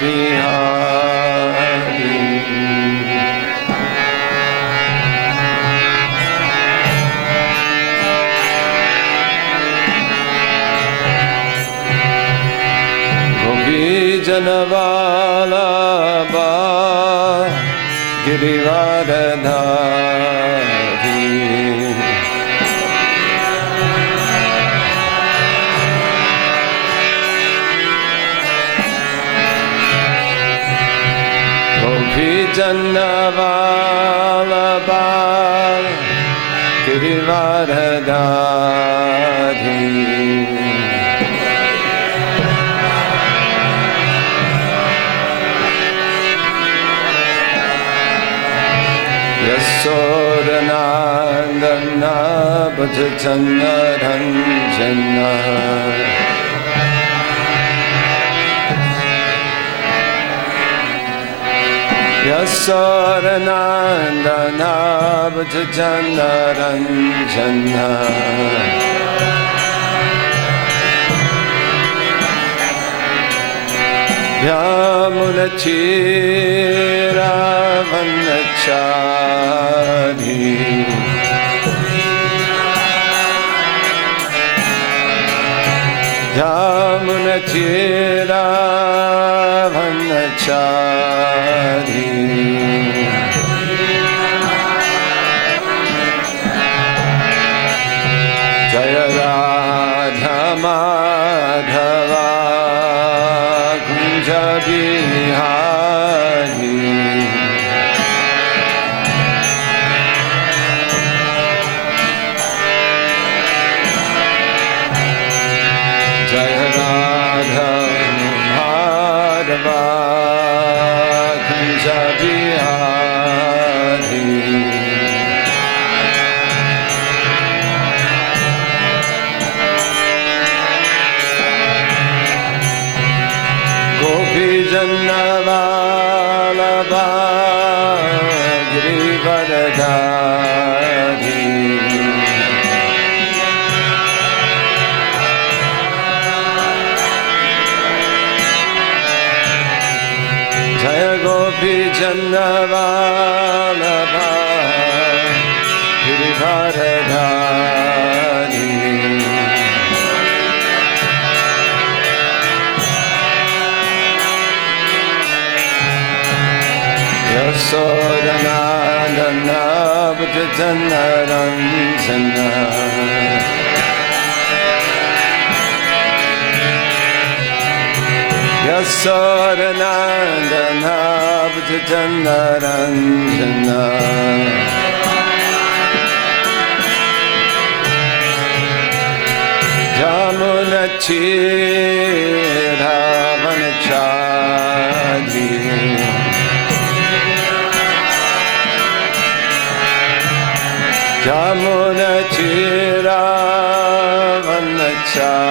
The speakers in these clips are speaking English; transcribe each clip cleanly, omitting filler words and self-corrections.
Bihari. Gopi Janavalabha Girivaradhari. Gopi Janavalabha Girivaradhari. Yasodanandana Bhajachanna Ranjana. Yasodanandana Bhajachanna Ranjana. Vyamunachira Vanachari. Vyamunachira Vanachari. Jaya Radha Madhava Kunja Bihari. Jaya Radha Madhava Kunja Bihari. Gopi Janavalabha Girivaradhari. Jaya Gopi Janavalabha Girivaradhari. Yasodanandana Bhajachanna Ranjana. Yasodanandana Bhajachanna Ranjana. Yamunachira Vanachari. Yamunachira Vanachari.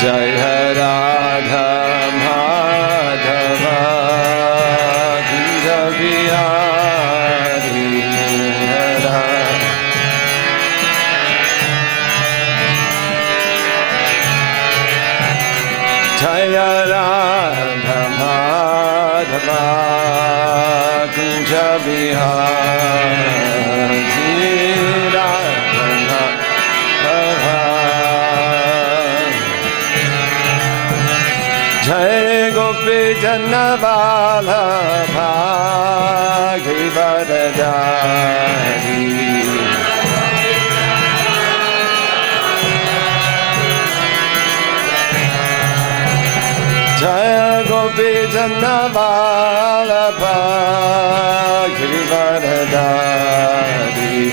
Jaya Radha Madhava Kunja Bihari. Jaya Radha Madhava Kunja Bihari. Radha Madhava. Jai Gopi Janavalabha Girivaradhari. Jaya Gopi Janavalabha Girivaradhari.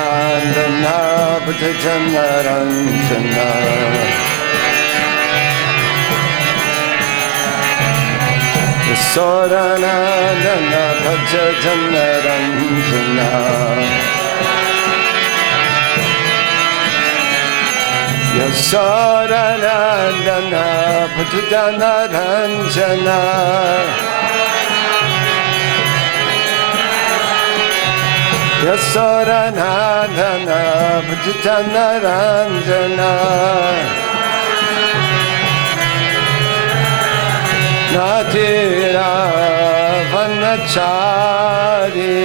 Yasodanandana Bhajachanna Ranjana. Yasodanandana Bhajachanna Ranjana. Yasodanandana Bhajachanna Ranjana. Yasodanandana Bhajanaranjana Natira Vanachari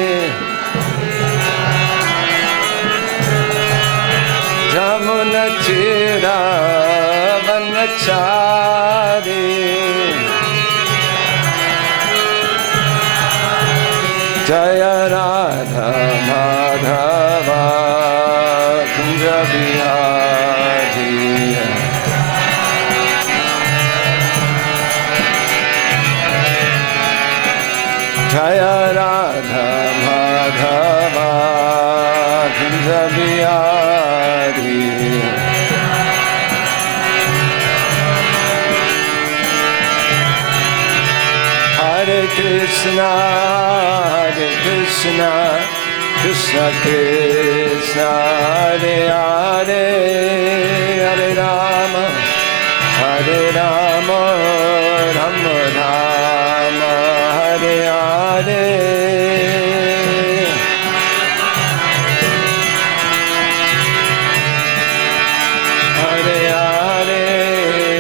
Jamunachira Vanachari Jaya Radha Madhava Kunja Bihari Jaya Radha Madhava Kunja Bihari Hare Krishna Krishna, Krishna Krishna, Hare Hare, Hare Rama, Hare Rama, Rama Rama, Hare Hare. Hare Hare,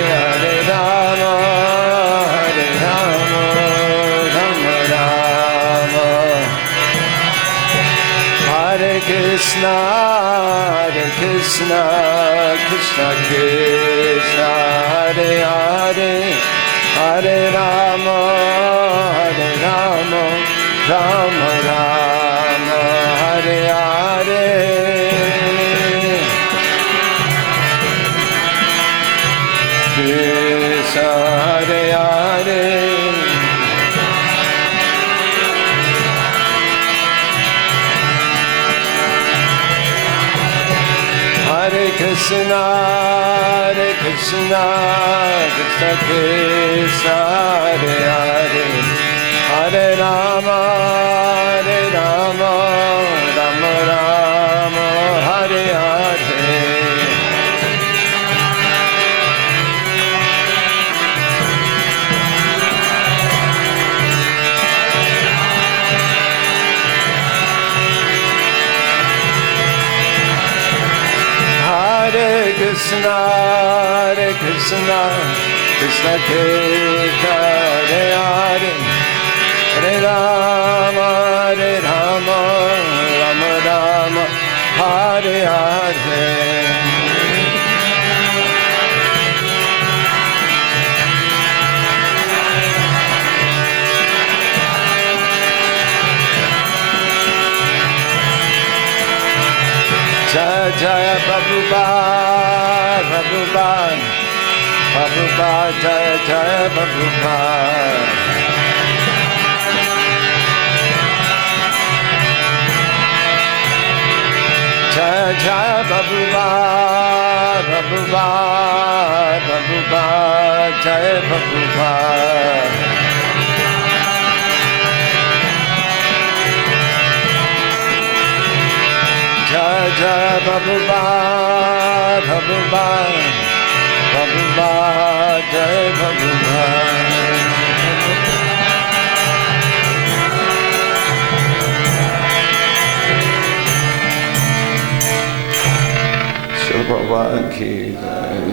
Hare Rama, Hare Rama, Rama Rama. Hare Krishna, Krishna Krishna, Hare Hare, Hare Rama, Rama Rama, Hare Hare. Krishna, Hare Hare. Hare Krishna, Krishna Krishna, Hare Hare, Hare Rama, Rama Rama, Hare Hare. Hare Krishna, Krishna Krishna, Hare Hare, Hare Rama, Rama Rama, Hare Hare. Jaya Jaya Prabhupada, Prabhupada, Prabhupada, Jaya Jaya Prabhupada. Jaya Jaya Prabhupada, Prabhupada, Prabhupada, Jaya Prabhupada. Jaya Jaya Prabhupada, Prabhupada, Prabhupada, Jaya Prabhupada. Prabhupada ki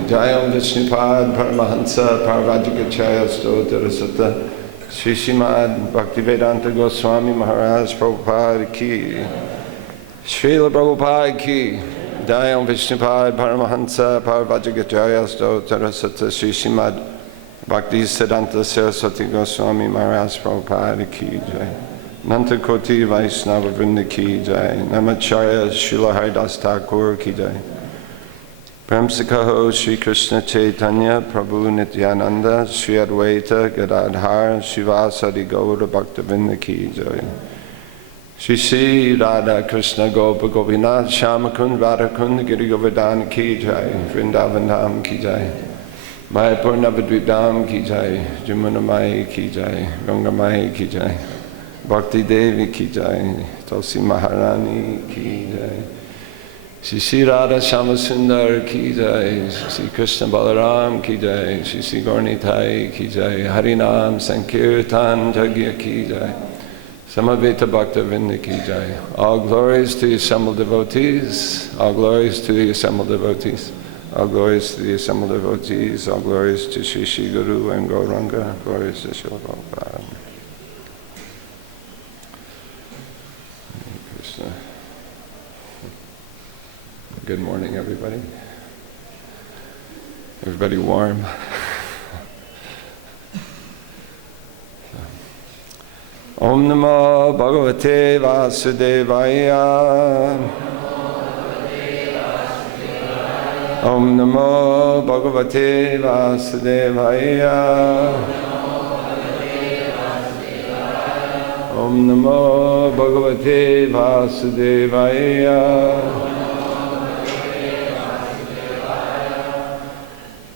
Jayam Vishnupad Paramahansa Parvajikachaya Stotra Sutta Sri Srimad Bhaktivedanta Goswami Maharaj Prabhupada ki Srila Prabhupada ki Jayam Vishnupad Paramahansa Parvajikachaya Stotra Sutta Sri Srimad Bhaktivedanta Saraswati Goswami Maharaj Prabhupada ki Jai Nanta Koti Vaishnava Vrinda ki Jai Namacharya Srila Haridas Thakur ki Jai Prem se kaho Shri Krishna Chaitanya Prabhu Nityananda Shri Advaita Gadadhar Shivasadi Gaura Bhaktavinda ki Jai Shri Sri Radha Krishna Gopa Gopinath Shamakund Radhakund Giri Govardhan ki Jai Vrindavan Dham ki Jai Mayapur Navadvip Dham ki Jai Jamuna Mai ki Jai Ganga Mai ki Jai Bhakti Devi ki Jai Tulsi Maharani ki Jai Shri Sri Radha Shamasundar ki Jai, Shri Krishna Balaram ki Jai, Shri Sri Gaurnitai ki Jai, Harinam Sankirtan Jagya ki Jai, Samaveta Bhakta Vrinda ki jai. All glories to the assembled devotees. All glories to the assembled devotees. All glories to the assembled devotees. All glories to Shri Shri Guru and Gauranga. Glories to Srila Prabhupada. Krishna. Good morning, everybody. Everybody warm? Om Namo Bhagavate Vasudevaya. Om Namo Bhagavate Vasudevaya. Om Namo Bhagavate Vasudevaya.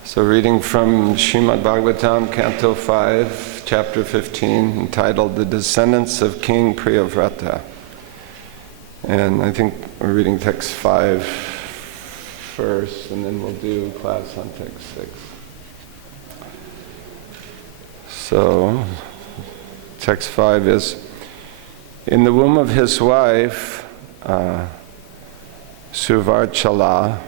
So reading from Srimad Bhagavatam, Canto 5, Chapter 15, entitled The Descendants of King Priyavrata. And I think we're reading text 5 first, and then we'll do class on text 6. So, text 5 is, in the womb of his wife, Suvarchala,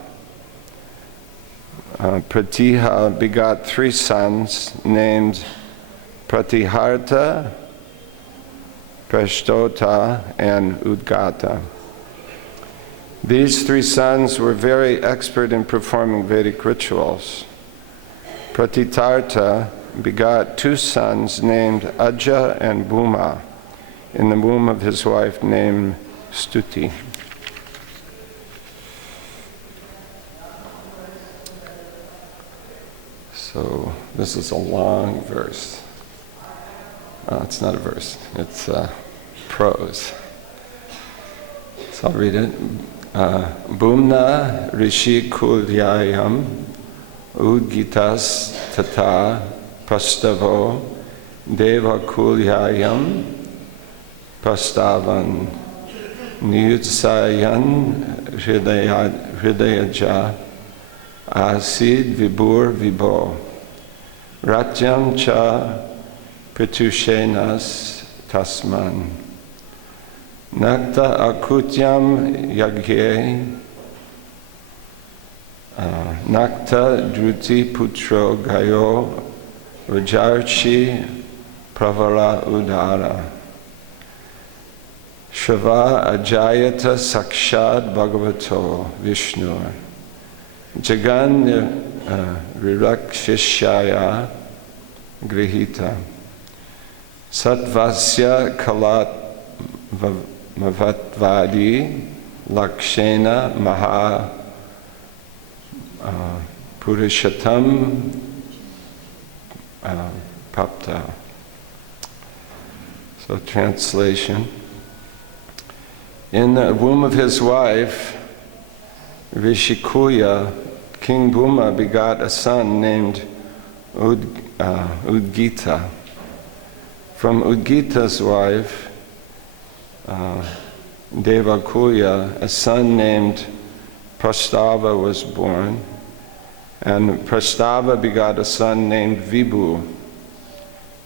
Pratiha begot 3 sons named Pratiharta, Prashtota, and Udgata. These 3 sons were very expert in performing Vedic rituals. Pratitarta begot 2 sons named Aja and Bhuma in the womb of his wife named Stuti. So this is a long verse. It's not a verse, it's prose. So I'll read it. Bhumna rishi kulyayam udgitas tata prastavo deva kulyayam prastavan niyutsayan hridayaja asid vibur vibo ratyam cha Pitushenas tasman nakta akutyam yagye nakta druti putro gayo rajarchi pravara udara shava ajayata sakshad bhagavato vishnu jagan rirakshishaya grihita Satvasya kalat mavatvadi lakshena maha purushatam papta. So translation. In the womb of his wife, Rishikuya, King Bhuma begot a son named Udgita. From Udgita's wife, Devakuya, a son named Prastava was born, and Prastava begot a son named Vibhu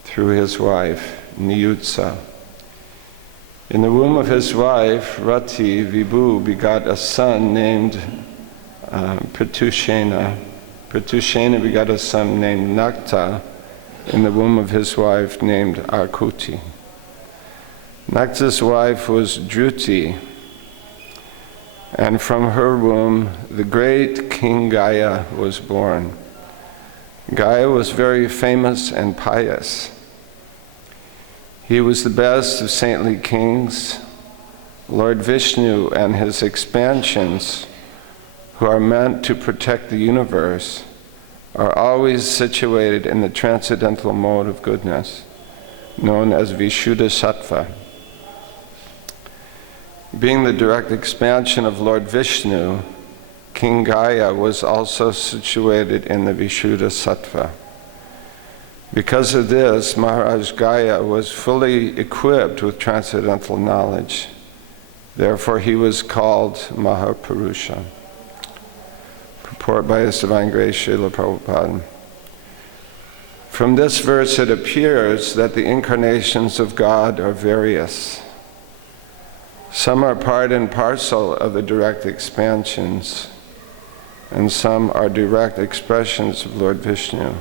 through his wife, Niyutsa. In the womb of his wife, Rati, Vibhu begot a son named Pratushena. Pratushena begot a son named Nakta in the womb of his wife named Arkuti. Nakta's wife was Druti, and from her womb the great King Gaya was born. Gaya was very famous and pious. He was the best of saintly kings. Lord Vishnu and his expansions, who are meant to protect the universe, are always situated in the transcendental mode of goodness, known as Vishuddha Sattva. Being the direct expansion of Lord Vishnu, King Gaya was also situated in the Vishuddha Sattva. Because of this, Maharaj Gaya was fully equipped with transcendental knowledge. Therefore, he was called Mahapurusha. Purport by His Divine Grace, Srila Prabhupada. From this verse it appears that the incarnations of God are various. Some are part and parcel of the direct expansions, and some are direct expressions of Lord Vishnu.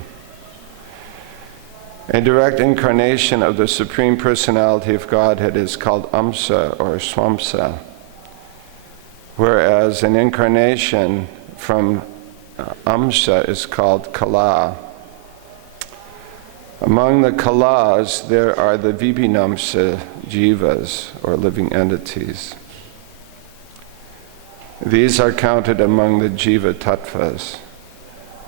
A direct incarnation of the Supreme Personality of Godhead is called Amsa or Swamsa, whereas an incarnation from Amsa is called Kala. Among the Kalas, there are the Vibhinamsa jivas, or living entities. These are counted among the Jiva Tattvas.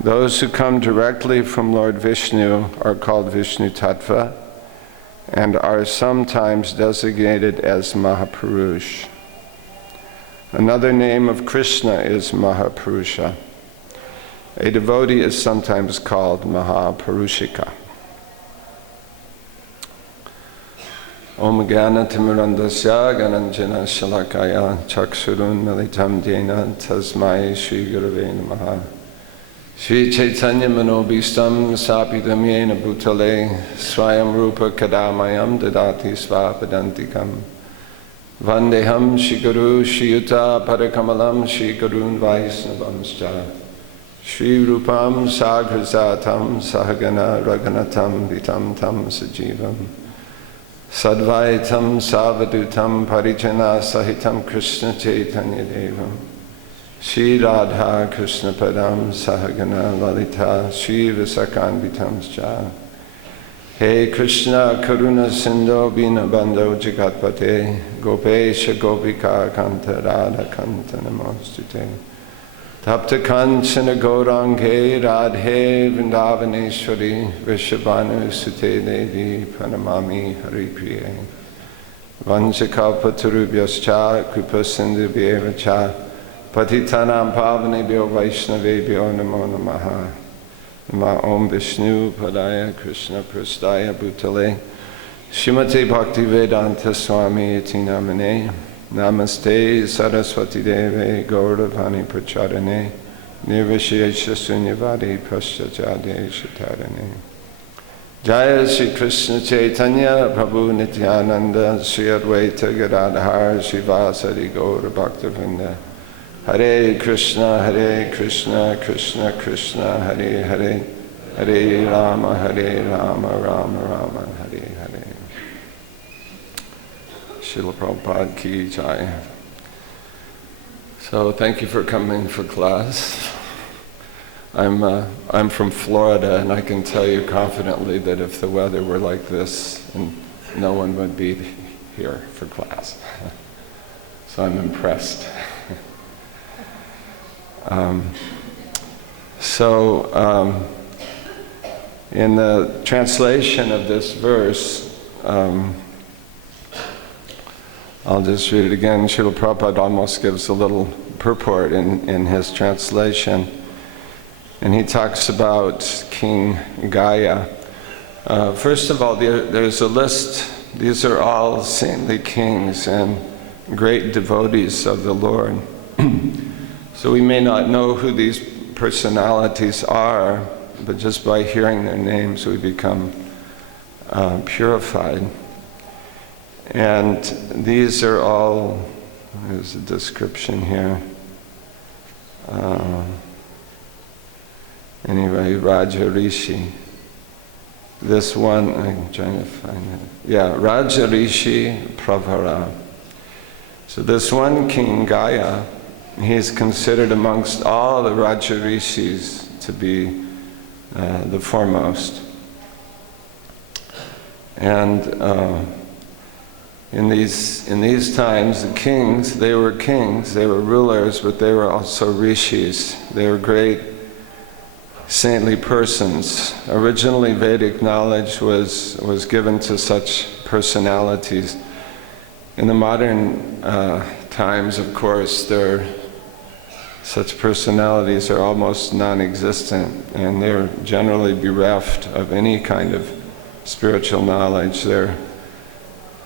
Those who come directly from Lord Vishnu are called Vishnu Tattva and are sometimes designated as Mahapurush. Another name of Krishna is Mahapurusha. A devotee is sometimes called Mahapurushika. Om Gyana Timurandasya Gananjana Shalakaya Chakshurun Militam Dena Tasmai Shri Gurave Namaha Shri Chaitanya Manobhistam Sapidam Yena Bhutale Swayam Rupa Kadamayam Dadati Svapadantikam Vandeham Shri Guru Shri Yuta Parakamalam Shri Gurun Vaisnavamscha Shri Rupam Sagrazatam Sahagana Raganatam Vitam Tam Sajivam Sadvaitam Savadutam Parijana Sahitam Krishna Chaitanya Devam Shri Radha Krishna Padam Sahagana Lalita Shri Visakanvitam Scha He Krishna Karuna Sindho Bina Bandho Jagatpate Gopesha Gopika Kanta Radha Kanta Namostute Tapta Kanchana Gaurange Radhe Vrindavaneshwari Vrishabhanu Sute Devi Pranamami Hari Priye Vanchakalpatarubhyascha Kripa Sindhubhyeva Cha Patitanam Pavanebhyo Vaishnavebhyo Namo Namaha Nama Om Vishnu Padaya Krishna Prastaya Bhutale Shrimate Bhaktivedanta Swami Iti Namane Namaste Saraswati Deve Gauravani Pracharane Nirvishesha Sunyavadi Paschajade Shatarane Jaya Sri Krishna Chaitanya Prabhu Nityananda Sri Advaita Gadadhar Srivasadi Gaura Bhaktivinoda Hare Krishna Krishna Krishna Hare Hare Hare Rama Rama Rama Hare Hare. Srila Prabhupada Ki Jai. So thank you for coming for class. I'm from Florida, and I can tell you confidently that if the weather were like this, and no one would be here for class. So I'm impressed. In the translation of this verse, I'll just read it again. Srila Prabhupada almost gives a little purport in his translation. And he talks about King Gaya. First of all, there's a list. These are all saintly kings and great devotees of the Lord. So we may not know who these personalities are, but just by hearing their names we become purified. And these are all, there's a description here. Anyway, Raja Rishi. This one, I'm trying to find it. Yeah, Raja Rishi Pravara. So this one king, Gaya, he's considered amongst all the Raja Rishis to be the foremost. And in these times, the kings, they were rulers, but they were also rishis. They were great saintly persons. Originally, Vedic knowledge was given to such personalities. In the modern times, of course, such personalities are almost non-existent, and they're generally bereft of any kind of spiritual knowledge. They're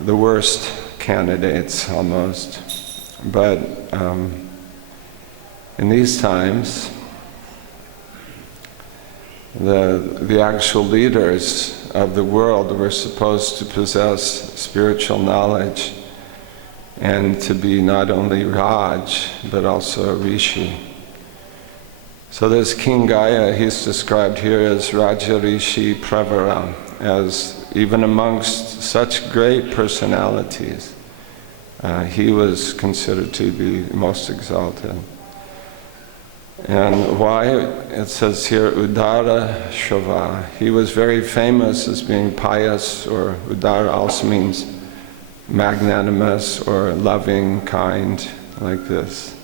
the worst candidates, almost. But in these times, the actual leaders of the world were supposed to possess spiritual knowledge and to be not only Raj, but also a Rishi. So this King Gaya, he's described here as Raja Rishi Pravara, as even amongst such great personalities, he was considered to be most exalted. And why? It says here, Udara Shava. He was very famous as being pious, or Udara also means magnanimous or loving, kind, like this.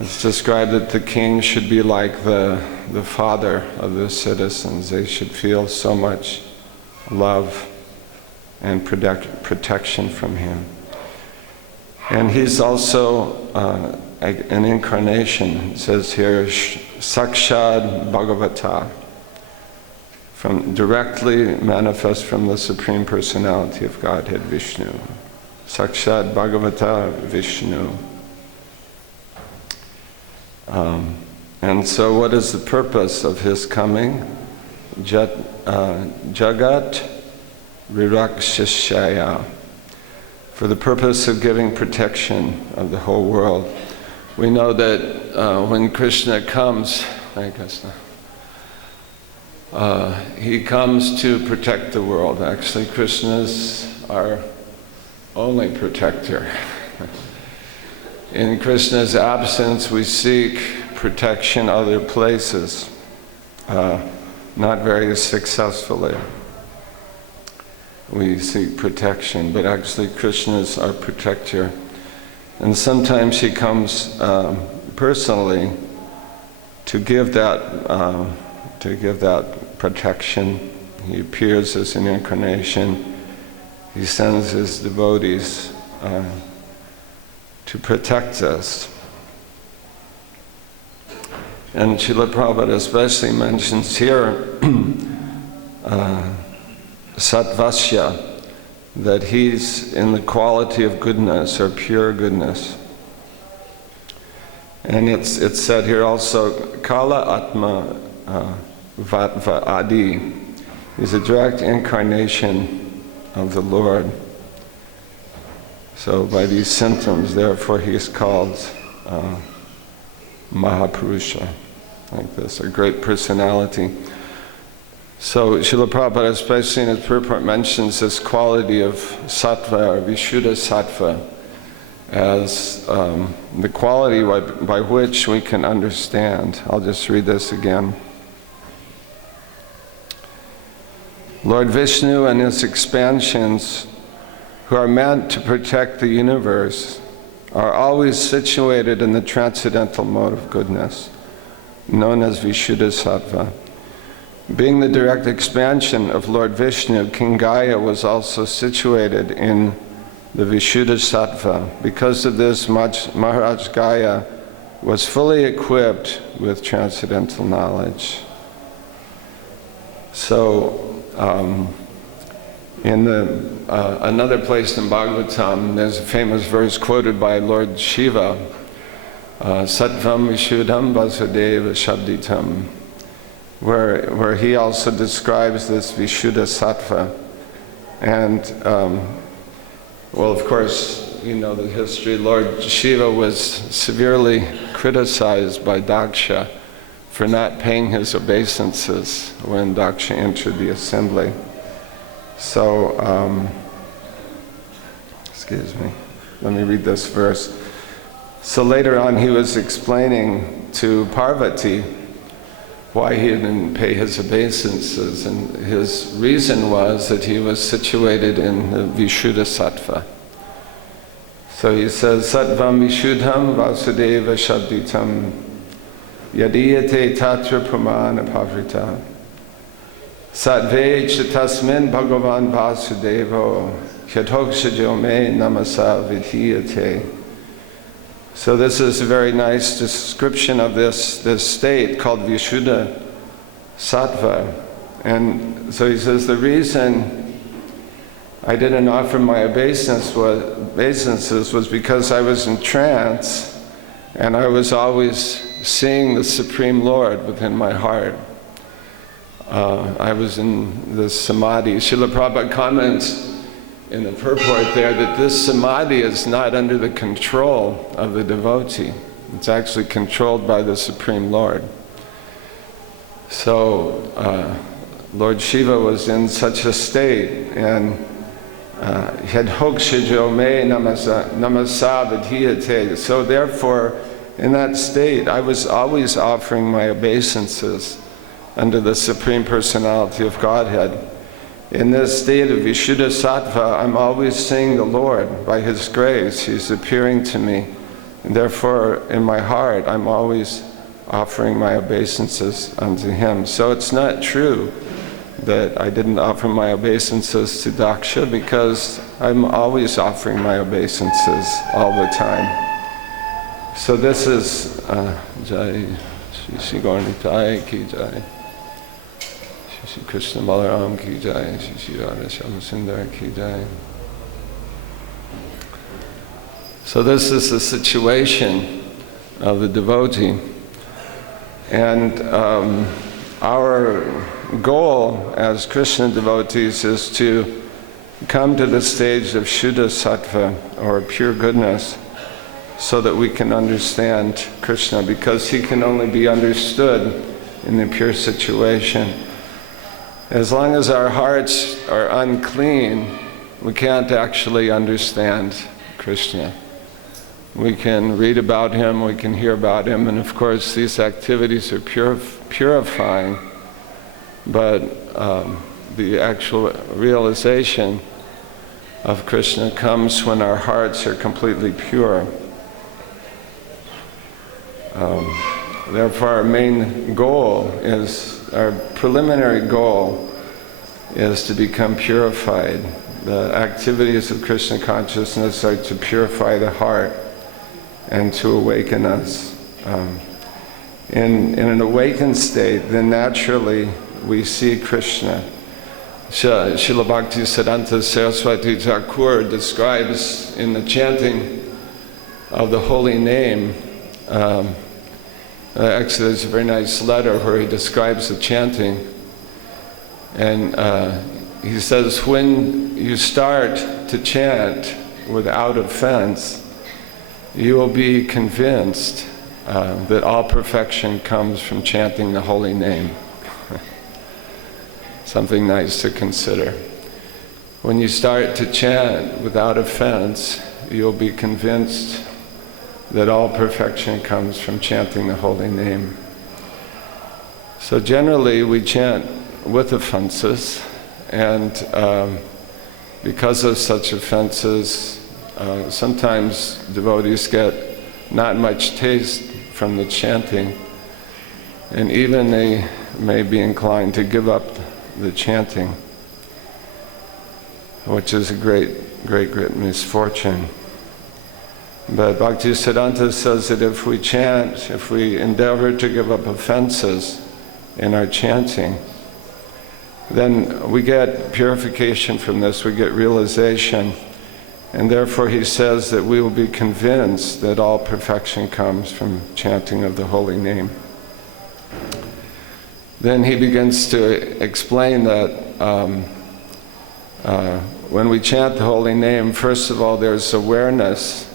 It's described that the king should be like the father of the citizens. They should feel so much love and protection from him. And he's also an incarnation. It says here, Sakshad Bhagavata, directly manifest from the Supreme Personality of Godhead, Vishnu. Sakshad Bhagavata Vishnu. And so what is the purpose of his coming? Jagat Rirakshashaya, for the purpose of giving protection of the whole world. We know that when Krishna comes, he comes to protect the world. Actually, Krishna is our only protector. In Krishna's absence, we seek protection other places, not very successfully. We seek protection, but actually Krishna is our protector. And sometimes he comes personally to give that protection. He appears as an incarnation. He sends his devotees to protect us. And Srila Prabhupada especially mentions here Satvasya, that he's in the quality of goodness or pure goodness. And it's said here also, Kala Atma Vatva Adi. He's a direct incarnation of the Lord. So by these symptoms, therefore, he is called Mahapurusha, like this, a great personality. So Srila Prabhupada, especially in his purport, mentions this quality of sattva, or Vishuddha sattva, as the quality by which we can understand. I'll just read this again. Lord Vishnu and his expansions, who are meant to protect the universe, are always situated in the transcendental mode of goodness, known as Vishuddha sattva. Being the direct expansion of Lord Vishnu, King Gaya was also situated in the Vishuddha sattva. Because of this, Maharaj Gaya was fully equipped with transcendental knowledge. So, in another place in Bhagavatam, there's a famous verse quoted by Lord Shiva, Sattvam Vishuddham Vasudeva Shabditam, where he also describes this Vishuddha sattva. And, well, of course, you know the history. Lord Shiva was severely criticized by Daksha for not paying his obeisances when Daksha entered the assembly. So, excuse me, let me read this verse. So later on he was explaining to Parvati why he didn't pay his obeisances, and his reason was that he was situated in the Vishuddha sattva. So he says, Sattvam Vishuddham Vasudeva Shabditam Yadiyate Tatra Pramana Pavrita Sattve Chitasmin Bhagavan Vasudevo Kyatokshajyo Me Namasa Vidhiyate. So this is a very nice description of this state called Vishuddha sattva. And so he says, the reason I didn't offer my obeisances was because I was in trance and I was always seeing the Supreme Lord within my heart. I was in this samadhi. Srila Prabhupada comments in the purport there that this samadhi is not under the control of the devotee. It's actually controlled by the Supreme Lord. So Lord Shiva was in such a state, and Yadhokshajo me namasa vidhiyate. So therefore, in that state, I was always offering my obeisances under the Supreme Personality of Godhead. In this state of Vishuddha Sattva, I'm always seeing the Lord by His grace. He's appearing to me. And therefore, in my heart, I'm always offering my obeisances unto Him. So it's not true that I didn't offer my obeisances to Daksha, because I'm always offering my obeisances all the time. So this is Jai Shri Gauranitai Ki Jai, Shri Krishna Balaram Ki Jai, Shri Radha Shyam Ki Jai. So this is the situation of the devotee. And our goal as Krishna devotees is to come to the stage of Shuddha Sattva, or pure goodness, so that we can understand Krishna, because He can only be understood in the pure situation. As long as our hearts are unclean, we can't actually understand Krishna. We can read about Him, we can hear about Him, and of course these activities are purifying, but the actual realization of Krishna comes when our hearts are completely pure. Therefore our main goal is, our preliminary goal is to become purified. The activities of Krishna consciousness are to purify the heart and to awaken us. In an awakened state, then naturally we see Krishna. Srila Bhaktisiddhanta Saraswati Thakur describes in the chanting of the holy name, actually there's a very nice letter where he describes the chanting, and he says, when you start to chant without offense, you will be convinced that all perfection comes from chanting the holy name. Something nice to consider. When you start to chant without offense, you'll be convinced that all perfection comes from chanting the holy name. So generally we chant with offenses, and because of such offenses, sometimes devotees get not much taste from the chanting, and even they may be inclined to give up the chanting, which is a great misfortune. But Bhaktisiddhanta says that if we chant, if we endeavor to give up offenses in our chanting, then we get purification from this, we get realization, and therefore he says that we will be convinced that all perfection comes from chanting of the holy name. Then he begins to explain that when we chant the holy name, first of all there's awareness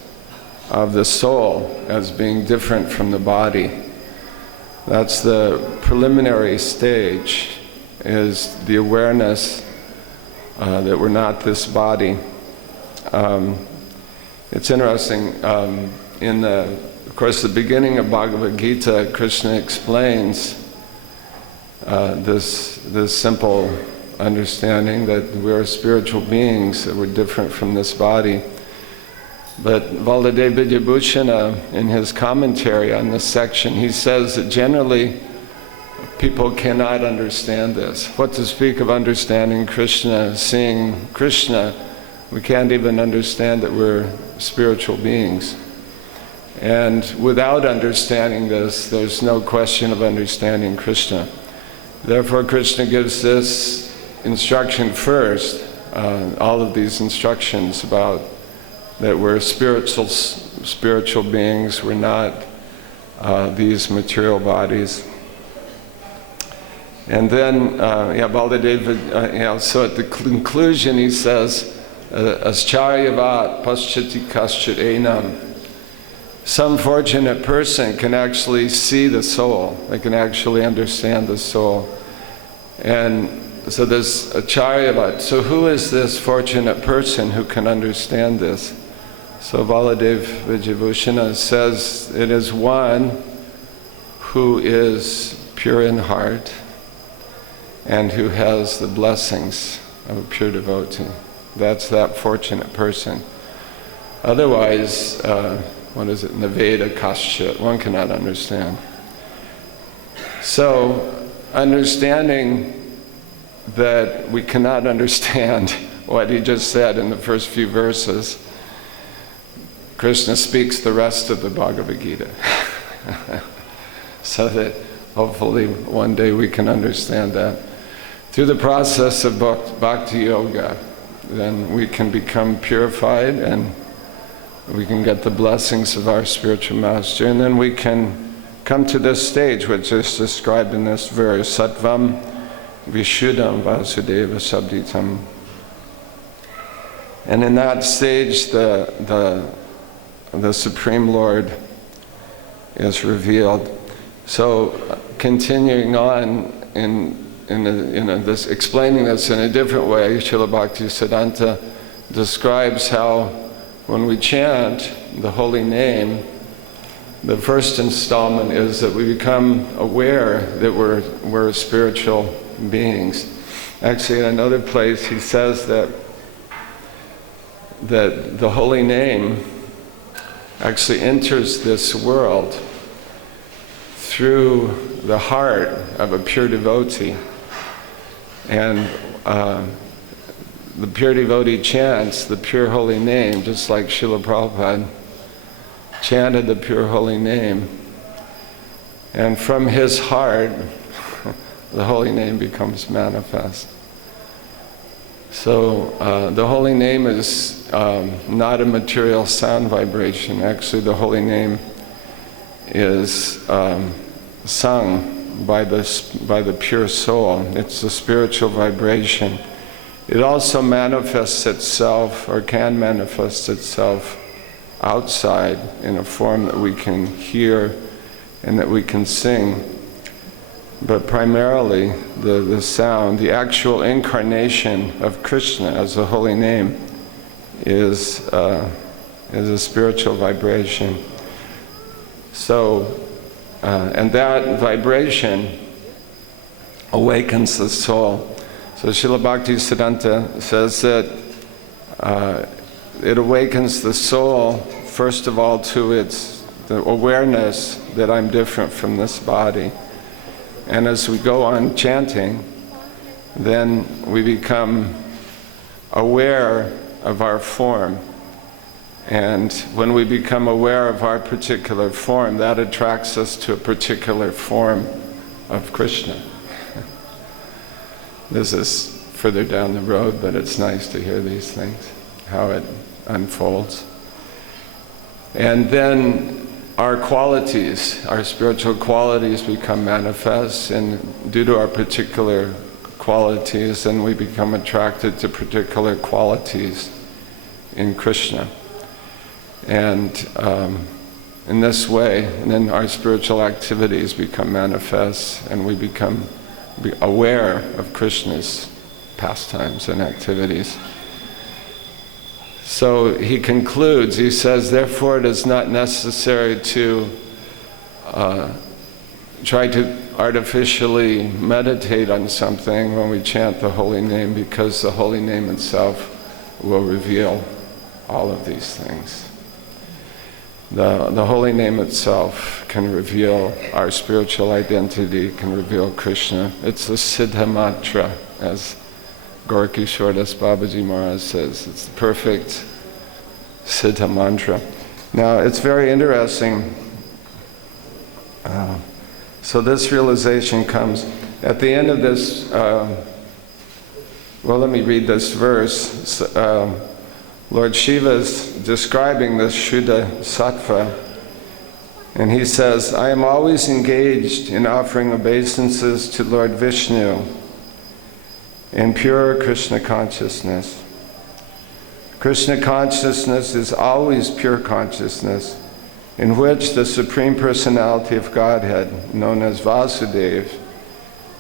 of the soul as being different from the body. That's the preliminary stage, is the awareness that we're not this body. It's interesting, of course, the beginning of Bhagavad Gita, Krishna explains this simple understanding that we're spiritual beings, that we're different from this body. But Valdadeva Vidyabhushana, in his commentary on this section, he says that generally people cannot understand this. What to speak of understanding Krishna, seeing Krishna, we can't even understand that we're spiritual beings. And without understanding this, there's no question of understanding Krishna. Therefore, Krishna gives this instruction first, all of these instructions about that we're spiritual beings, we're not these material bodies. And then, Baladeva, so at the conclusion he says, Ascharyavat paschati kaschat enam. Some fortunate person can actually see the soul. They can actually understand the soul. And so there's Acharyavat. So who is this fortunate person who can understand this? So Baladev Vijayabhushana says it is one who is pure in heart and who has the blessings of a pure devotee. That's that fortunate person. Otherwise, Naveda Kaschat, one cannot understand. So, understanding that we cannot understand what he just said in the first few verses, Krishna speaks the rest of the Bhagavad Gita. So that hopefully one day we can understand that. Through the process of Bhakti Yoga, then we can become purified and we can get the blessings of our spiritual master, and then we can come to this stage which is described in this verse, Sattvam Vishuddham Vasudeva Sabditam. And in that stage the Supreme Lord is revealed. So continuing on this, explaining this in a different way, Srila Bhaktisiddhanta describes how when we chant the holy name, the first installment is that we become aware that we're spiritual beings. Actually, in another place, he says that the holy name actually enters this world through the heart of a pure devotee. And the pure devotee chants the pure holy name, just like Srila Prabhupada chanted the pure holy name. And from his heart, the holy name becomes manifest. So the holy name is not a material sound vibration. Actually, the holy name is sung by the pure soul. It's the spiritual vibration. It also manifests itself, or can manifest itself, outside in a form that we can hear and that we can sing. But primarily, the sound, the actual incarnation of Krishna as the holy name is a spiritual vibration. So, and that vibration awakens the soul. So Srila Bhaktisiddhanta says that it awakens the soul, first of all, to the awareness that I'm different from this body. And as we go on chanting, then we become aware of our form. And when we become aware of our particular form, that attracts us to a particular form of Krishna. This is further down the road, but it's nice to hear these things, how it unfolds. And then our qualities, our spiritual qualities become manifest, and due to our particular qualities, then we become attracted to particular qualities in Krishna. And in this way, and then our spiritual activities become manifest, and we become aware of Krishna's pastimes and activities. So he concludes, he says, therefore it is not necessary to try to artificially meditate on something when we chant the holy name, because the holy name itself will reveal all of these things. The holy name itself can reveal our spiritual identity, can reveal Krishna. It's the Siddha Mantra, as Gaurkishore Das Babaji Maharaj says. It's the perfect Siddha Mantra. Now, it's very interesting. So this realization comes at the end of this. Let me read this verse. Lord Shiva is describing this Shuddha Sattva, And he says, I am always engaged in offering obeisances to Lord Vishnu in pure Krishna consciousness. Krishna consciousness is always pure consciousness, in which the Supreme Personality of Godhead, known as Vasudeva,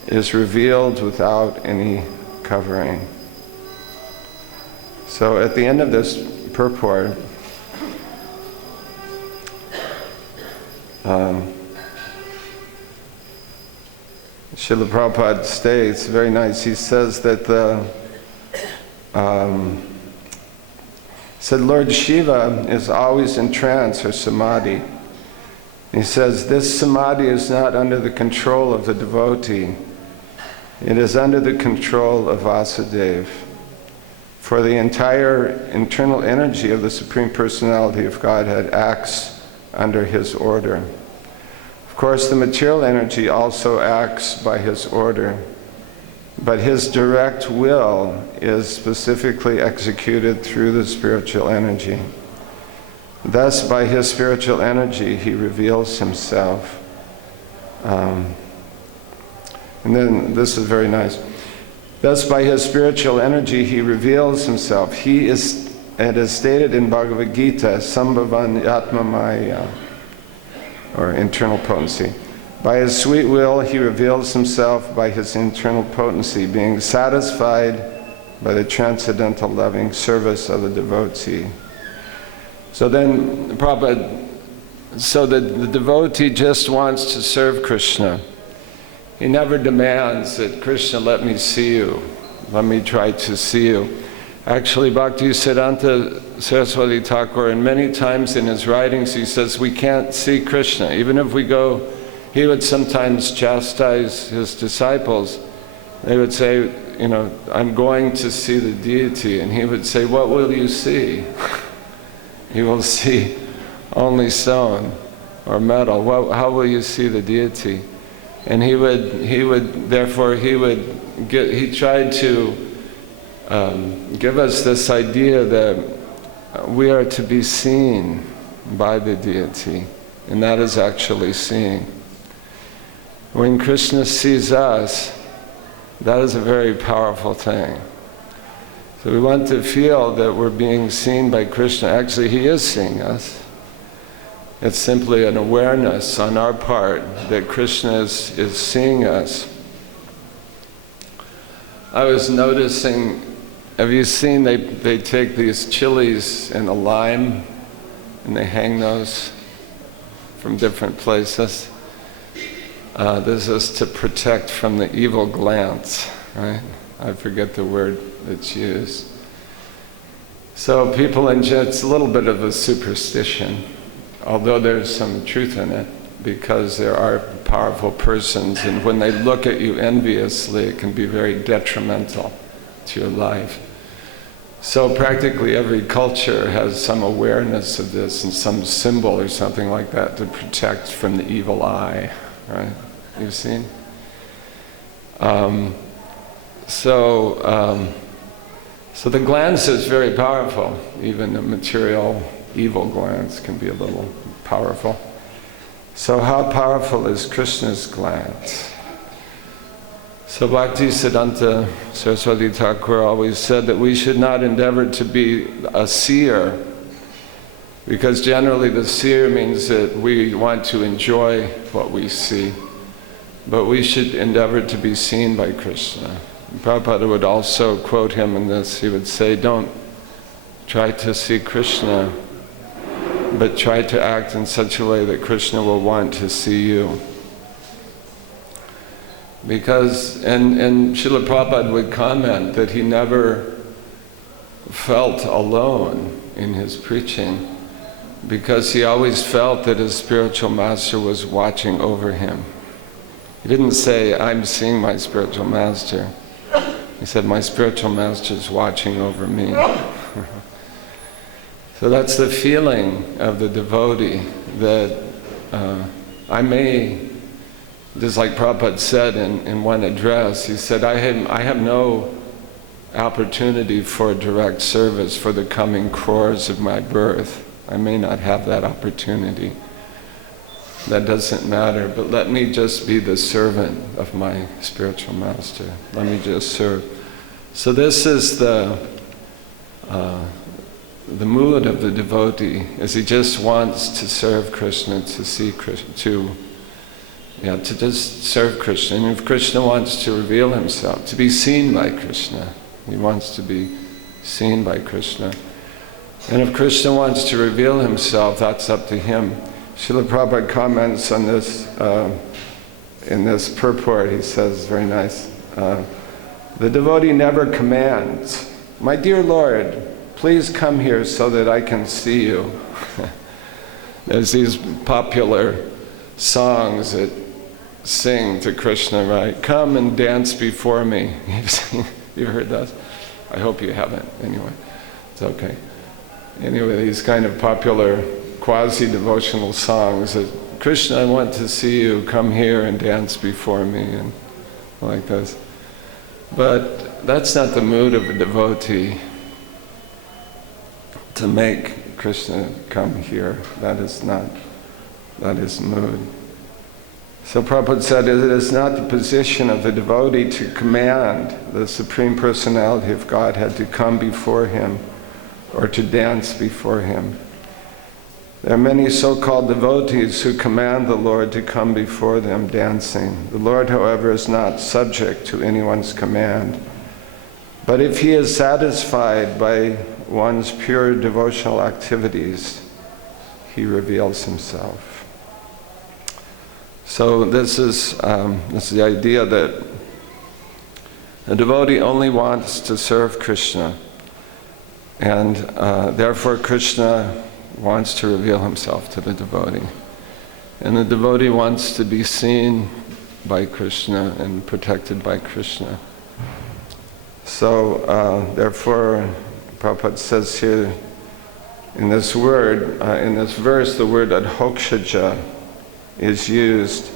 is revealed without any covering. So at the end of this purport, Srila Prabhupada states, very nice, he says that said Lord Shiva is always in trance or samadhi. He says this samadhi is not under the control of the devotee. It is under the control of Vasudeva. For the entire internal energy of the Supreme Personality of Godhead acts under his order. Of course, the material energy also acts by his order, but his direct will is specifically executed through the spiritual energy. Thus, by his spiritual energy, he reveals himself. And then, this is very nice. Thus, by his spiritual energy, he reveals himself. He is, it is stated in Bhagavad Gita, Sambhavan Yatma Maya, or internal potency. By his sweet will, he reveals himself by his internal potency, being satisfied by the transcendental loving service of the devotee. So then, Prabhupada, so the devotee just wants to serve Krishna. He never demands that Krishna, let me see you, let me try to see you. Actually, Bhaktisiddhanta Saraswati Thakur, and many times in his writings, he says we can't see Krishna. Even if we go, he would sometimes chastise his disciples. They would say, you know, I'm going to see the deity. And he would say, what will you see? You will see only stone or metal. How will you see the deity? And he tried to give us this idea that we are to be seen by the deity, and that is actually seeing. When Krishna sees us, that is a very powerful thing. So we want to feel that we're being seen by Krishna. Actually, he is seeing us. It's simply an awareness on our part that Krishna is seeing us. I was noticing, have you seen they take these chilies and a lime and they hang those from different places? This is to protect from the evil glance, right? I forget the word that's used. So people it's a little bit of a superstition, although there's some truth in it, because there are powerful persons, and when they look at you enviously, it can be very detrimental to your life. So practically every culture has some awareness of this and some symbol or something like that to protect from the evil eye, right? You've seen? So the glance is very powerful. Even the material evil glance can be a little powerful. So how powerful is Krishna's glance? So Bhaktisiddhanta Saraswati Thakur always said that we should not endeavor to be a seer, because generally the seer means that we want to enjoy what we see, but we should endeavor to be seen by Krishna. Prabhupada would also quote him in this. He would say, don't try to see Krishna, but try to act in such a way that Krishna will want to see you. Because, and Srila Prabhupada would comment that he never felt alone in his preaching, because he always felt that his spiritual master was watching over him. He didn't say, I'm seeing my spiritual master. He said, my spiritual master is watching over me. So that's the feeling of the devotee, that I may, just like Prabhupada said in one address, he said, I have no opportunity for direct service for the coming crores of my birth. I may not have that opportunity. that doesn't matter, but let me just be the servant of my spiritual master. Let me just serve. So this is the mood of the devotee, is he just wants to serve Krishna, to see Krishna, to just serve Krishna. And if Krishna wants to reveal himself, to be seen by Krishna, he wants to be seen by Krishna. And if Krishna wants to reveal himself, that's up to him. Srila Prabhupada comments on this in this purport. He says, very nice, the devotee never commands, "My dear Lord, please come here so that I can see you." There's these popular songs that sing to Krishna, right? "Come and dance before me." You've heard that? I hope you haven't. Anyway, it's okay. Anyway, these kind of popular quasi-devotional songs that, "Krishna, I want to see you, come here and dance before me," and like this. But that's not the mood of a devotee, to make Krishna come here. That is mood. So Prabhupada said, it is not the position of the devotee to command the Supreme Personality of Godhead to come before him or to dance before him. There are many so-called devotees who command the Lord to come before them dancing. The Lord, however, is not subject to anyone's command. But if he is satisfied by one's pure devotional activities, he reveals himself. So this is the idea that a devotee only wants to serve Krishna, and therefore Krishna wants to reveal himself to the devotee. And the devotee wants to be seen by Krishna and protected by Krishna. So therefore, Prabhupada says here in this word, in this verse, the word adhokshaja is used.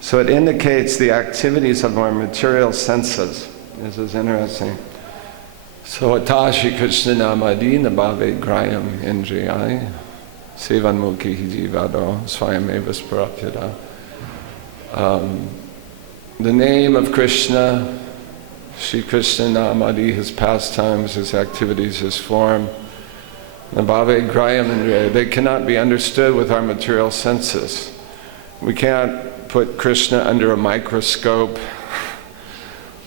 So it indicates the activities of our material senses. This is interesting. So atashi Krishna namadi nabhave grayam indriyai sevan mukhi jivado swayameva spratyada. The name of Krishna, Shri Krishna namadi, his pastimes, his activities, his form, nabhave grayam indriyai, they cannot be understood with our material senses. We can't put Krishna under a microscope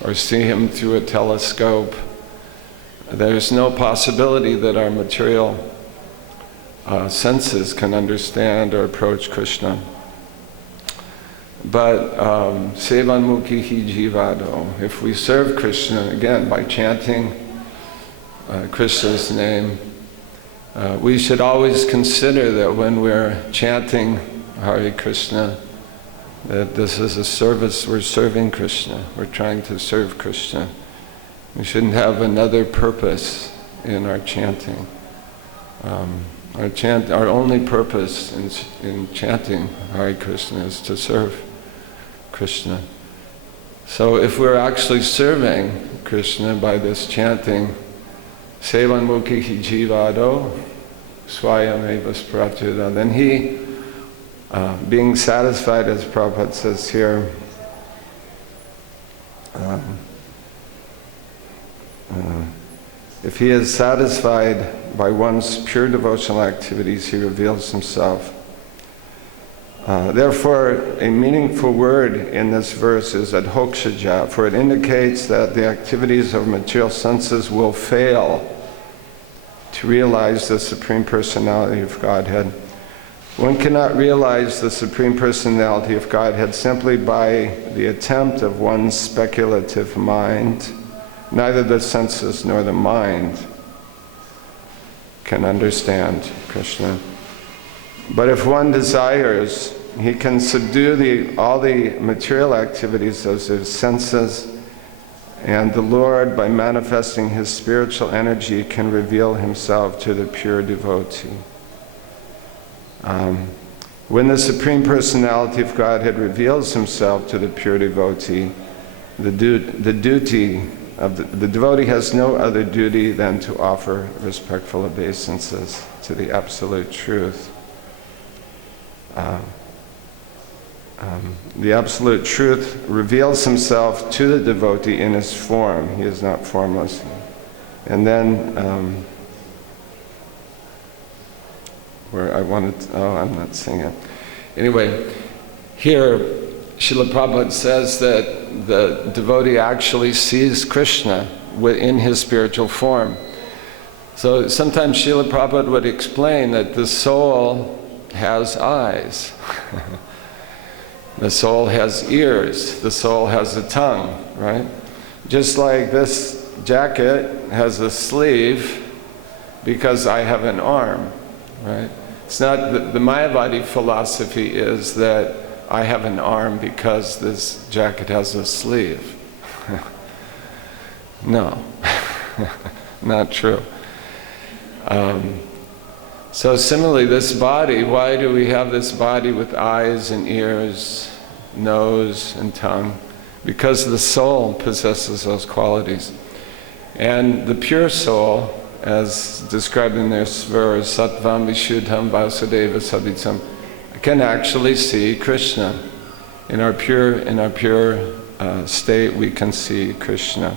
or see him through a telescope. There's no possibility that our material senses can understand or approach Krishna. But sevan mukhi jivado, if we serve Krishna, again, by chanting Krishna's name, we should always consider that when we're chanting Hare Krishna, that this is a service, we're serving Krishna, we're trying to serve Krishna. We shouldn't have another purpose in our chanting. Our only purpose in chanting Hare Krishna is to serve Krishna. So if we're actually serving Krishna by this chanting, Sevan mukhi jivado swayameva spratyada, then he, being satisfied, as Prabhupada says here, if he is satisfied by one's pure devotional activities, he reveals himself. Therefore, a meaningful word in this verse is adhokshaja, for it indicates that the activities of material senses will fail to realize the Supreme Personality of Godhead. One cannot realize the Supreme Personality of Godhead simply by the attempt of one's speculative mind. Neither the senses nor the mind can understand Krishna. But if one desires, he can subdue all the material activities of his senses, and the Lord, by manifesting his spiritual energy, can reveal himself to the pure devotee. When the Supreme Personality of Godhead reveals himself to the pure devotee, the duty of the devotee has no other duty than to offer respectful obeisances to the absolute truth. The Absolute Truth reveals himself to the devotee in his form. He is not formless. And then, where I wanted to, I'm not saying it. Anyway, here, Srila Prabhupada says that the devotee actually sees Krishna in his spiritual form. So sometimes Srila Prabhupada would explain that the soul has eyes. The soul has ears. The soul has a tongue, right? Just like this jacket has a sleeve because I have an arm, right? It's not, the Mayavadi philosophy is that I have an arm because this jacket has a sleeve. No, not true. So similarly, this body, why do we have this body with eyes and ears, nose and tongue? Because the soul possesses those qualities. And the pure soul, as described in this verse, Sattvam Vishuddham Vasudeva Sadhitam, can actually see Krishna. In our pure state, we can see Krishna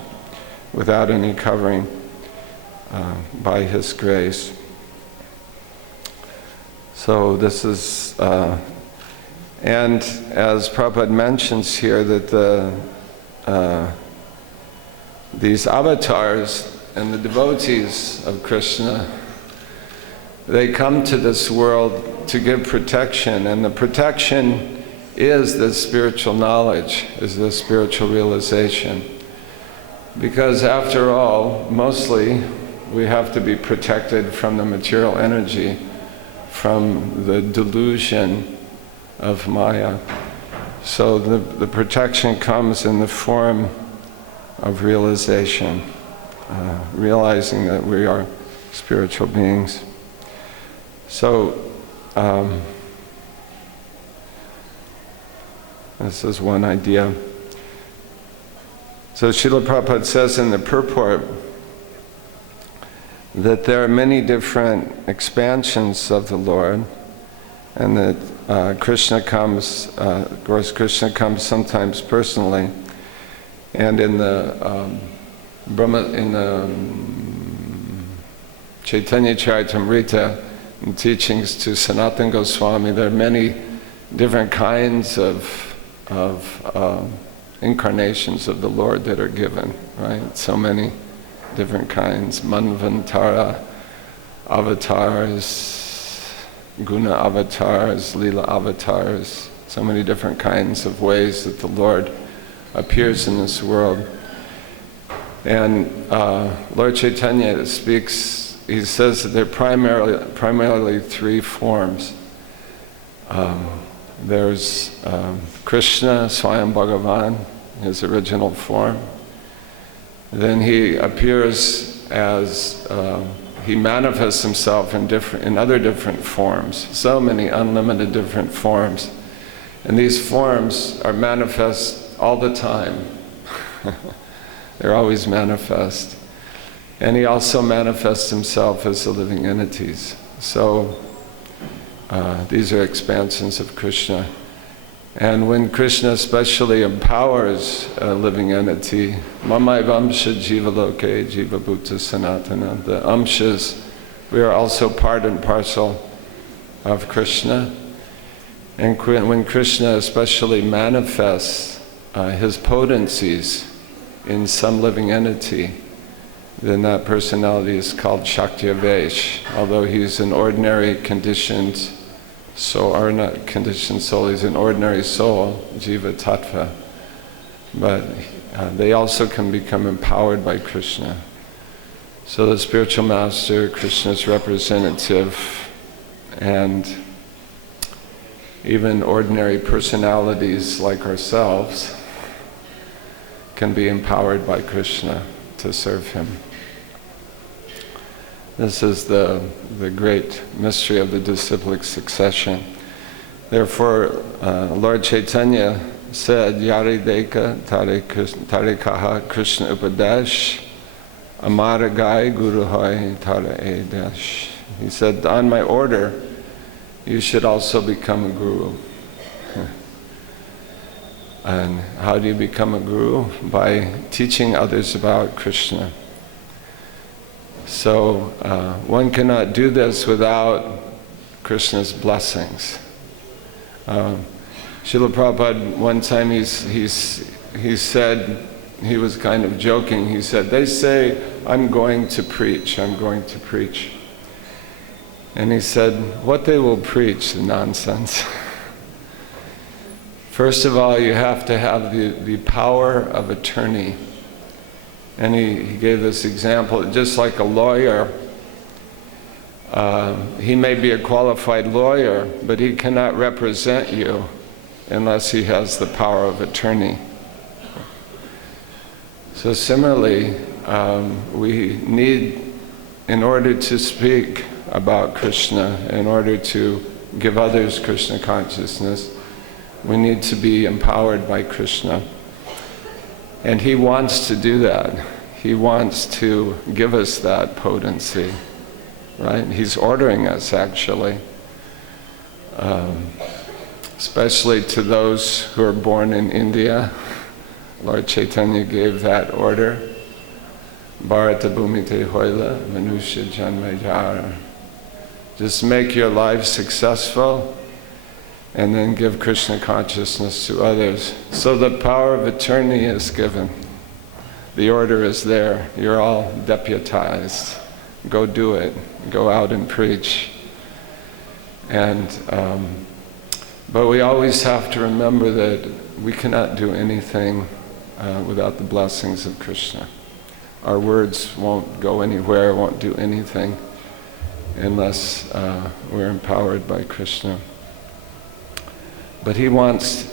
without any covering by His grace. So this is, and as Prabhupada mentions here, that these avatars and the devotees of Krishna, they come to this world to give protection, and the protection is this spiritual knowledge, is this spiritual realization. Because after all, mostly we have to be protected from the material energy, from the delusion of Maya. So the protection comes in the form of realization, realizing that we are spiritual beings. So, this is one idea. So Srila Prabhupada says in the purport that there are many different expansions of the Lord, and that Krishna comes, of course Krishna comes sometimes personally, and in the Chaitanya Charitamrita, in teachings to Sanatana Goswami, there are many different kinds of incarnations of the Lord that are given, right? So many different kinds, Manvantara avatars, Guna avatars, Lila avatars, so many different kinds of ways that the Lord appears in this world. And Lord Chaitanya speaks, he says that there are primarily three forms. There's Krishna, Swayam Bhagavan, his original form. Then he appears as, he manifests himself in other different forms, so many unlimited different forms. And these forms are manifest all the time. They're always manifest. And he also manifests himself as the living entities. So these are expansions of Krishna. And when Krishna especially empowers a living entity, Mamai Vamsha Jiva Loke Jiva Bhuta Sanatana, the Amshas, we are also part and parcel of Krishna. And when Krishna especially manifests his potencies in some living entity, then that personality is called Shakti-Avesh. Although he's an ordinary conditioned soul, or not conditioned soul, he's an ordinary soul, Jiva Tattva. But they also can become empowered by Krishna. So the spiritual master, Krishna's representative, and even ordinary personalities like ourselves can be empowered by Krishna to serve him. This is the great mystery of the disciplic succession. Therefore, Lord Chaitanya said, Yari Deka Tarikaha Krishna Upadesh Amara Gai Guru Hoy Tara Edesh. He said, on my order, you should also become a guru. And how do you become a guru? By teaching others about Krishna. So one cannot do this without Krishna's blessings. Srila Prabhupada, one time he said, he was kind of joking, he said, they say, I'm going to preach, I'm going to preach. And he said, what they will preach, nonsense. First of all, you have to have the power of attorney. And he gave this example, just like a lawyer. He may be a qualified lawyer, but he cannot represent you unless he has the power of attorney. So similarly, we need, in order to speak about Krishna, in order to give others Krishna consciousness, we need to be empowered by Krishna. And he wants to do that. He wants to give us that potency, right? He's ordering us, actually. Especially to those who are born in India. Lord Chaitanya gave that order. Bharata bhumite hoila manusya janmayara. Just make your life successful and then give Krishna consciousness to others. So the power of attorney is given. The order is there. You're all deputized. Go do it. Go out and preach. And but we always have to remember that we cannot do anything without the blessings of Krishna. Our words won't go anywhere, won't do anything unless we're empowered by Krishna. But he wants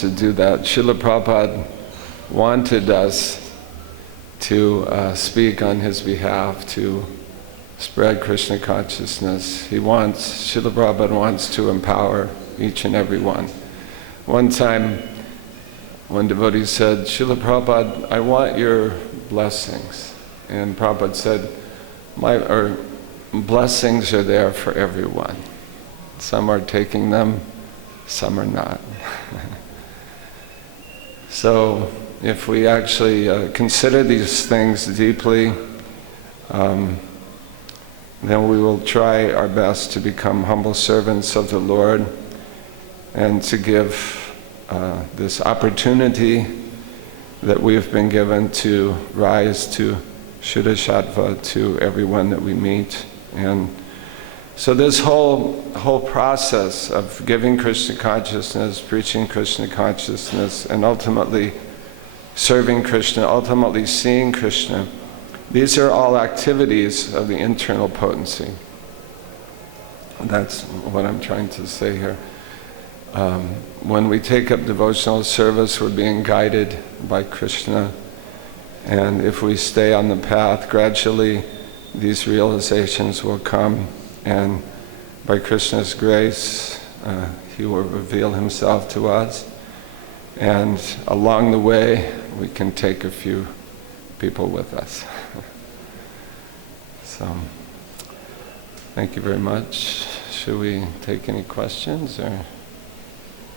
to do that. Srila Prabhupada wanted us to speak on his behalf, to spread Krishna consciousness. Srila Prabhupada wants to empower each and every one. One time, one devotee said, Srila Prabhupada, I want your blessings. And Prabhupada said, my blessings are there for everyone. Some are taking them, some are not. So if we actually consider these things deeply, then we will try our best to become humble servants of the Lord and to give this opportunity that we have been given to rise to Shuddha Sattva to everyone that we meet. And so this whole process of giving Krishna consciousness, preaching Krishna consciousness, and ultimately serving Krishna, ultimately seeing Krishna, these are all activities of the internal potency. That's what I'm trying to say here. When we take up devotional service, we're being guided by Krishna. And if we stay on the path, gradually these realizations will come. And by Krishna's grace, he will reveal himself to us. And along the way, we can take a few people with us. So, thank you very much. Should we take any questions or?